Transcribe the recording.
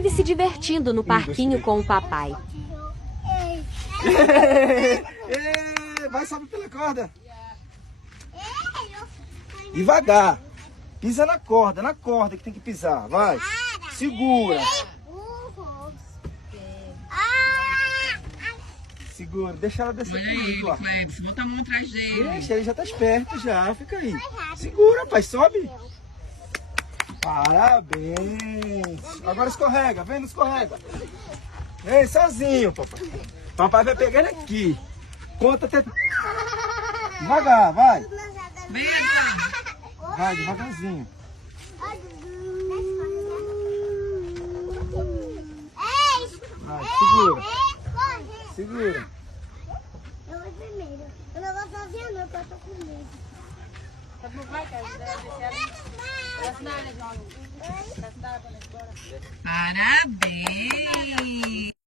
ele se divertindo no parquinho com o papai. Vai, sobe pela corda. Devagar. Pisa na corda que tem que pisar. Vai. Segura. Segura. Deixa ela descer. Olha ele, Clebson. Bota a mão atrás dele. Deixa, ele já tá esperto já. Fica aí. Segura, pai. Sobe. Parabéns. Agora escorrega. Vem, não escorrega. Vem, sozinho, papai. Papai vai pegar ele aqui. Conta até... Devagar, vai. Vem, Edgar. Vai, devagarzinho. Vai, segura. Segura. Eu vou primeiro. Eu não vou sozinha não, porque eu tô com medo. Parabéns.